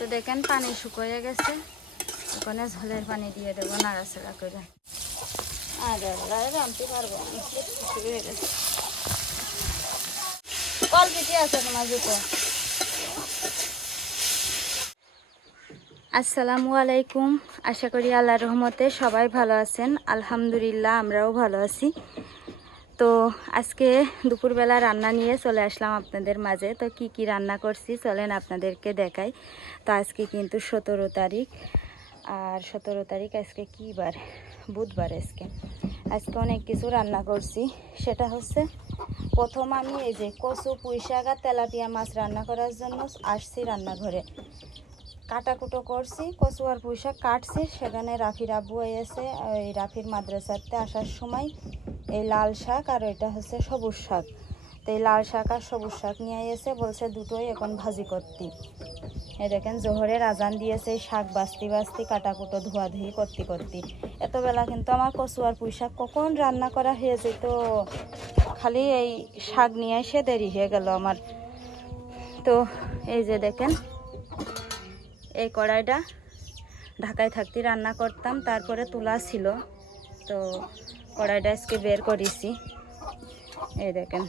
তো দেখেন পানি শুকিয়ে গেছে। ওখানে ঝোলের পানি দিয়ে দেবো নাড়াচাড়া করে। আল্লাহ রাঁধতে পারব কল পিঠে আছে তোমার জুতো। আসসালামু আলাইকুম। আশা করি আল্লাহ রহমতে সবাই ভালো আছেন। আলহামদুলিল্লাহ, আমরাও ভালো আছি। তো আজকে দুপুরবেলা রান্না নিয়ে চলে আসলাম আপনাদের মাঝে। তো কি কি রান্না করছি চলেন আপনাদেরকে দেখাই। তো আজকে কিন্তু সতেরো তারিখ, আর সতেরো তারিখ আজকে কী বার? বুধবার আজকে। আজকে অনেক কিছু রান্না করছি। সেটা হচ্ছে, প্রথম আমি এই যে কচু পুঁই শাক আর তেলাপিয়া মাছ রান্না করার জন্য আসছি রান্নাঘরে। কাটাকুটো করছি, কচু আর পুঁই শাক কাটছি। সেখানে রাফির আব্বু এসে ওই রাফির মাদ্রাসাতে আসার সময় এই লাল শাক আর এটা হচ্ছে সবুজ শাক। তো এই লাল শাক আর সবুজ শাক নিয়ে এসে বলছে দুটোই এখন ভাজি করতি। এই দেখেন, জোহরের আজান দিয়েছে শাক বাস্তি বাস্তি কাটাকুটো ধোয়াধুয়ি করতে করতে। এত বেলা কিন্তু আমার কচু আর পুঁই শাক কখন রান্না করা হয়ে যেত? খালি এই শাক নিয়ে এসে দেরি হয়ে গেল আমার। তো এই যে দেখেন, এই কড়াইটা ঢাকায় থাকতে রান্না করতাম, তারপরে তোলা ছিল। তো কড়াইটা আজকে বের করেছি। এই দেখেন,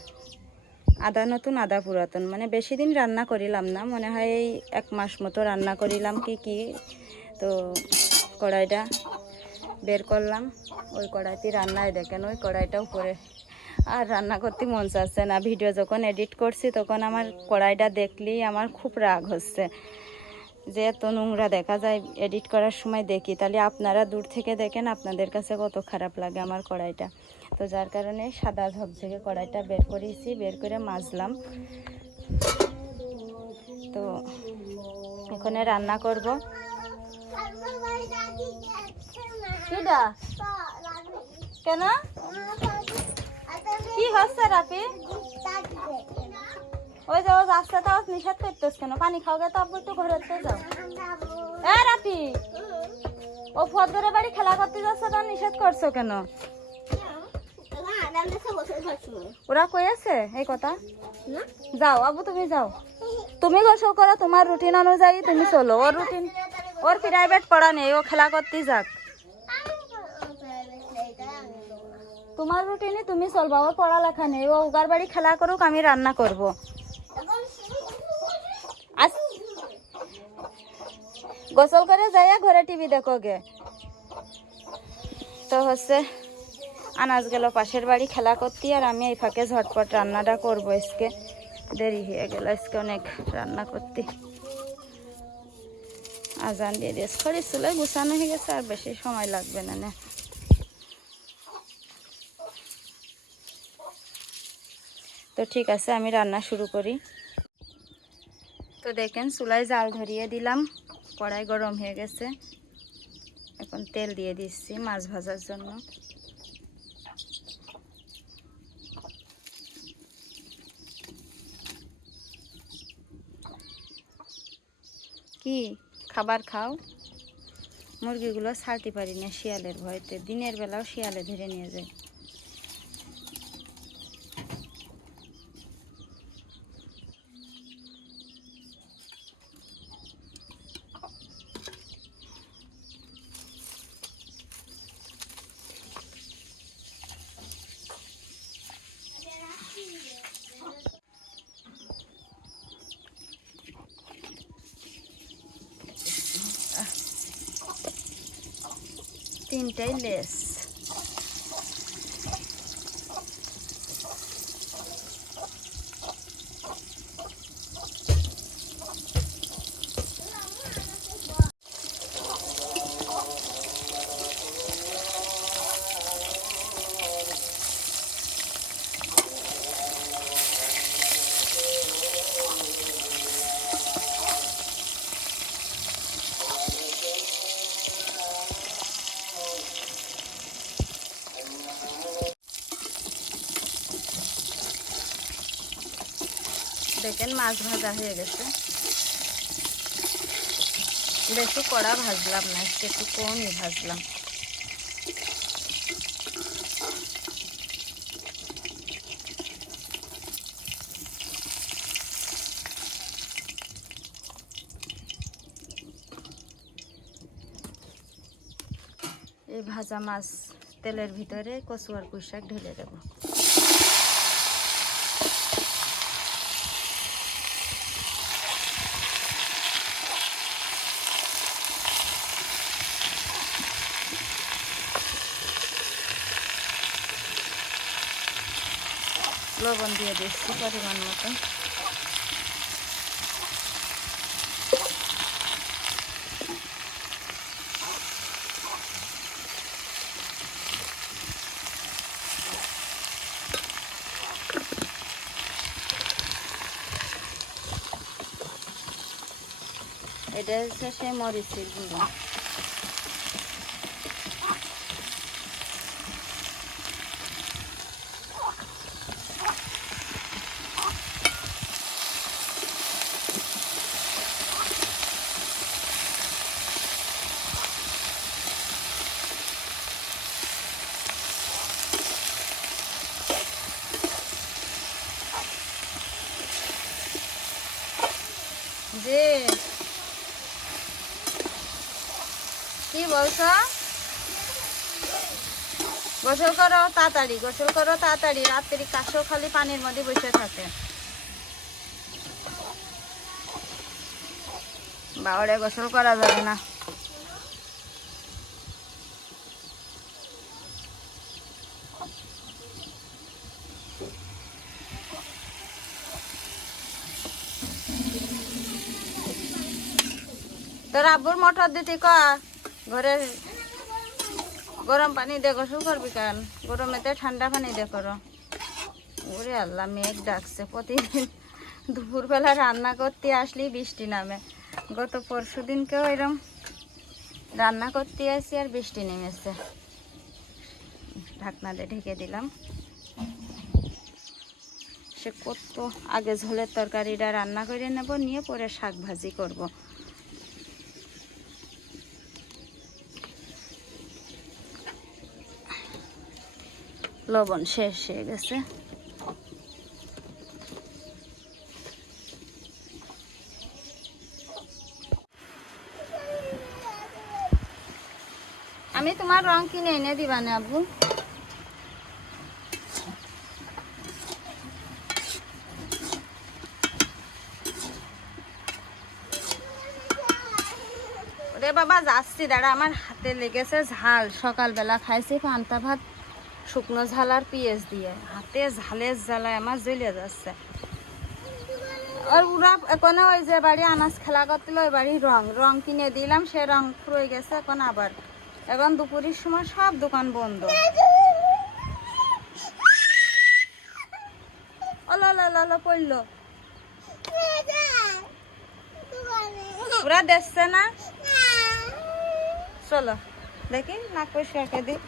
আদা নতুন, আদা পুরাতন। মানে বেশি দিন রান্না করিলাম না, মনে হয় এই এক মাস মতো রান্না করিলাম কি কি। তো কড়াইটা বের করলাম, ওই কড়াইতে রান্নায় দেখেন, ওই কড়াইটা উপরে। আর রান্না করতে মন চাচ্ছে না। ভিডিও যখন এডিট করছি, তখন আমার কড়াইটা দেখলেই আমার খুব রাগ হচ্ছে। যে এত নোংরা দেখা যায় এডিট করার সময় দেখি, তাহলে আপনারা দূর থেকে দেখেন আপনাদের কাছে কত খারাপ লাগে আমার কড়াইটা। তো যার কারণে সাদা ঝকঝকে কড়াইটা বের করেছি, বের করে মাজলাম। তো এখানে রান্না করব। কেন? কি হচ্ছে রাপি ওই যে ও রাস্তা তো, নিষেধ করতেছ কেন? পানি খাও গে তো, আব্বু, একটু ঘরেতে যাও। এ রাপি ও ফদরের বাড়ি খেলা করতে যাচ্ছে তো, নিষেধ করছ কেন? ওরা কই আছে? এই কথা? যাও আবু তুমি যাও। তুমি গোসল করো, তোমার রুটিন অনুযায়ী তুমি চলো। ওর রুটিন ওর প্রাইভেট পড়া নেই, ও খেলা করতে যাক। তোমার রুটিনে তুমি চলবা, ওর পড়ালেখা নেই। ও উগার বাড়ি খেলা করুক, আমি রান্না করব। গোসল করে যাইয়া ঘরে টিভি দেখো গে। তো হচ্ছে, আনাজ গেল পাশের বাড়ি, খেলা করতে, আর আমি এই ফাঁকে ঝটপট রান্নাটা করব আজকে। দেরি হয়ে গেল, আজকে অনেক রান্না করতে। আজান দিয়ে দিয়েছে খড়ি চুলে গুছানো হয়ে গেছে, আর বেশি সময় লাগবে না না। তো ঠিক আছে, আমি রান্না শুরু করি। তো দেখেন, চুলায় জাল ধরিয়ে দিলাম। কড়াই গরম হয়ে গেছে। এখন তেল দিয়ে দিচ্ছি মাছ ভাজার জন্য। কি খাবার খাও? মুরগিগুলো ছাড়তে পারি না, শিয়ালের ভয়তে। দিনের বেলাও শিয়ালে ধরে নিয়ে যায়। তিনটাই লেস। দেখেন মাছ ভাজা হয়ে গেছে। বেশি কড়া ভাজলাম না আজকে একটু কমই ভাজলাম। এই ভাজা মাছ তেলের ভিতরে কচুয়ার পুঁই শাক ঢেলে দেবো। লবণ দিয়ে দিচ্ছি পরিমাণ মতো। এটা হচ্ছে সে মরিচের গুঁড়ো যে কি বলছো? গোসল করো তাড়াতাড়ি, গোসল করো তাড়াতাড়ি। রাত্রি কাশো খালি পানির মধ্যে বসে থাকে। বাবারে, গোসল করা যাবে না। তোর আব্বুর মোটর দিতে ক ঘরে গরম পানি দিয়ে গোসল করবি কেন গরমেতে ঠান্ডা পানি দিয়ে করো ওরে আল্লাহ, মেঘ ডাকছে প্রতিদিন। দুপুরবেলা রান্না করতে আসলেই বৃষ্টি নামে। গত পরশু দিনকেও এরম রান্না করতে আসি আর বৃষ্টি নেমেছে। ঢাকনা দিয়ে ঢেকে দিলাম। সে কত আগে ঝোলের তরকারিটা রান্না করে নেব, নিয়ে পরে শাক ভাজি করব। লবণ শেষ হয়ে গেছে। আমি তোমার রং কিনে এনে দিবা না, আব্বু। বাবা, যাচ্ছি, দাঁড়া, আমার হাতে লেগেছে ঝাল। সকালবেলা খাইছি পান্তা ভাত। শুকনো ঝাল আর দিয়ে। হাতে ঝালের জ্বালায়, আমার জ্বলে যাচ্ছে। আর ওরা এখন ওই যে বাড়ি আনাজ খেলা করছিল, ওই বাড়ি রং। রং কিনে দিলাম, সে রং ফুরয়ে গেছে এখন আবার। এখন দুপুরের সময় সব দোকান বন্ধ। পড়ল। ওরা দেখছে না? চলো, দেখি নাক করে দিই।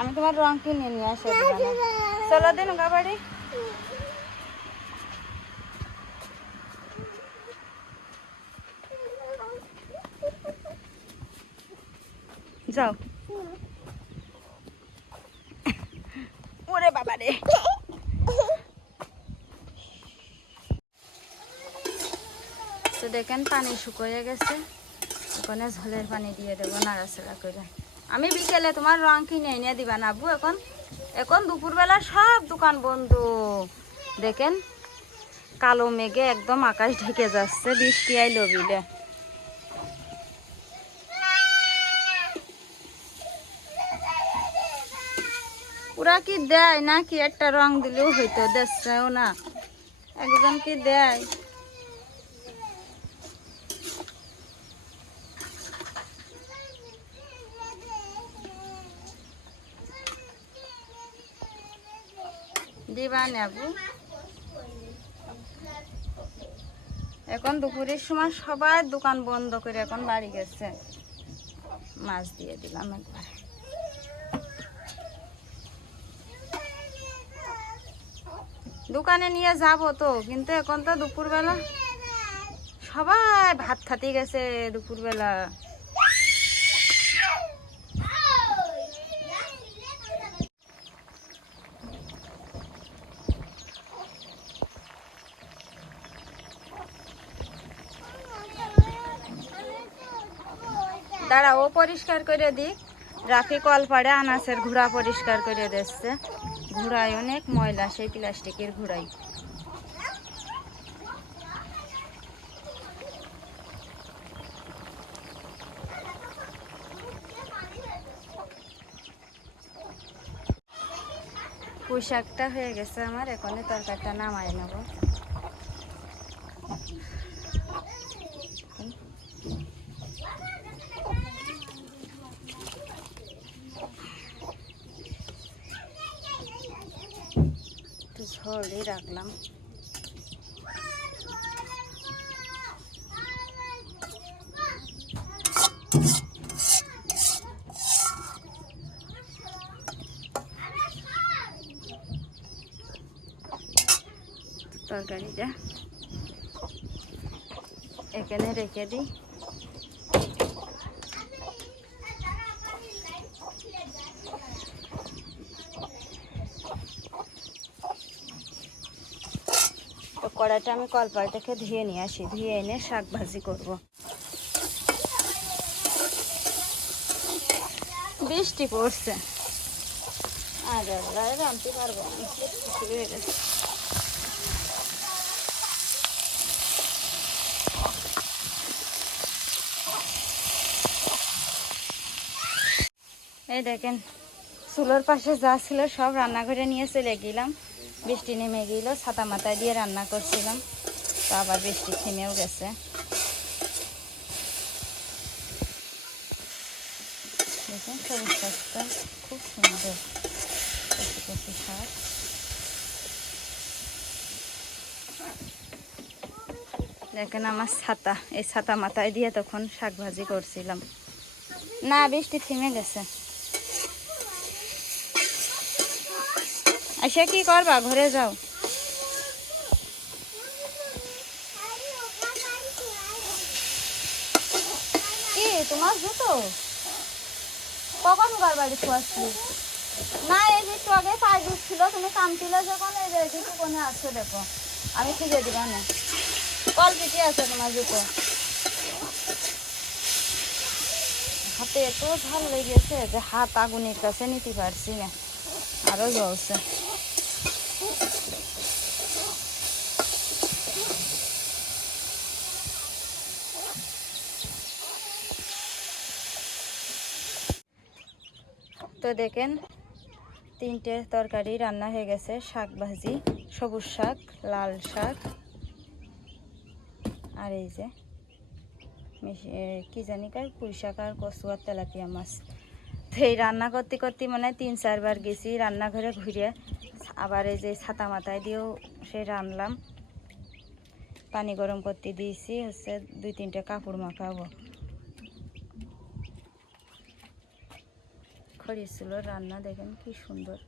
আমি তোমার রং কিনে নিয়ে আসে চলো দিন বাড়ি। যাও। ওরে বাবা রে। তো দেখেন পানি শুকিয়ে গেছে। ওখানে ঝোলের পানি দিয়ে দেবো নাড়াচাড়া করে। আমি বিকেলে তোমার রং কিনে এনে দিবা না এখন এখন দুপুরবেলা সব দোকান বন্ধ। দেখেন, কালো মেঘে একদম আকাশ ঢেকে যাচ্ছে, বৃষ্টি আইলো বিলে। ওরা কি দেয় না কি একটা রং দিলেও হইতো দেখছেও না। একজন কি দেয়? দিবা এখন দুপুরের সময় সবাই দোকান বন্ধ করে এখন বাড়ি গেছে। মাছ দিয়ে দিলাম একবার। দোকানে নিয়ে যাব তো, কিন্তু এখন তো দুপুরবেলা সবাই ভাত খাতে গেছে দুপুরবেলা। দাঁড়া, ও পরিষ্কার করে দিক। রাফি কল পাড়ে আনাসের ঘোড়া পরিষ্কার করে দিচ্ছে। ঘোড়ায় অনেক ময়লা, সেই প্লাস্টিকের ঘোড়াই পোশাকটা হয়ে গেছে আমার এখনই তরকারিটা নামাই নেব। একটু রাখলাম। তরকারিটা এখানে রেখে দিই। তো কড়াইটা আমি কলপাল থেকে ধুয়ে নিয়ে আসি, ধুয়ে এনে শাক ভাজি করব। বৃষ্টি পড়ছে। পারব এই দেখেন, চুলোর পাশে যা ছিল সব রান্নাঘরে নিয়ে চলে গেলাম। বৃষ্টি নেমে গেল ছাতা মাথায় দিয়ে রান্না করছিলাম, তো আবার বৃষ্টি থেমেও গেছে। সবুজ খুব সুন্দর শাক। দেখেন আমার ছাতা, এই ছাতা মাথায় দিয়ে তখন শাক ভাজি করছিলাম। না, বৃষ্টি থেমে গেছে। আচ্ছা কি করবা? ঘরে যাও। কি, তোমার জুতো? কখন ঘর বাড়ি আসলি না, এই যে একটু আগে পায়ে দিচ্ছিল তুমি কামছিলে যখন এই যে জুতো কোনে আসছে দেখো। আমি খুঁজে দিবা না। কল পিটি আছে তোমার জুতো। হাতে এত ঝাল লেগেছে যে হাত আগুনের কাছে নিতে পারছি না। আরও জ্বলছে। তো দেখেন, তিনটে তরকারি রান্না হয়ে গেছে। শাক ভাজি, সবুজ শাক, লাল শাক, আর এই যে কি জানি কার, পুঁই শাক আর কচু আর তেলাপিয়া মাছ। তো এই রান্না করতে করতে মানে তিন চারবার গেছি, রান্নাঘরে ঘুরে আবার এই যে ছাতা মাথায় দিয়েও সে রানলাম। পানি গরম করতে দিয়েছি, হচ্ছে দুই তিনটে কাপড় মাখাবো। খড়ি ছিল রান্না, দেখেন কি সুন্দর।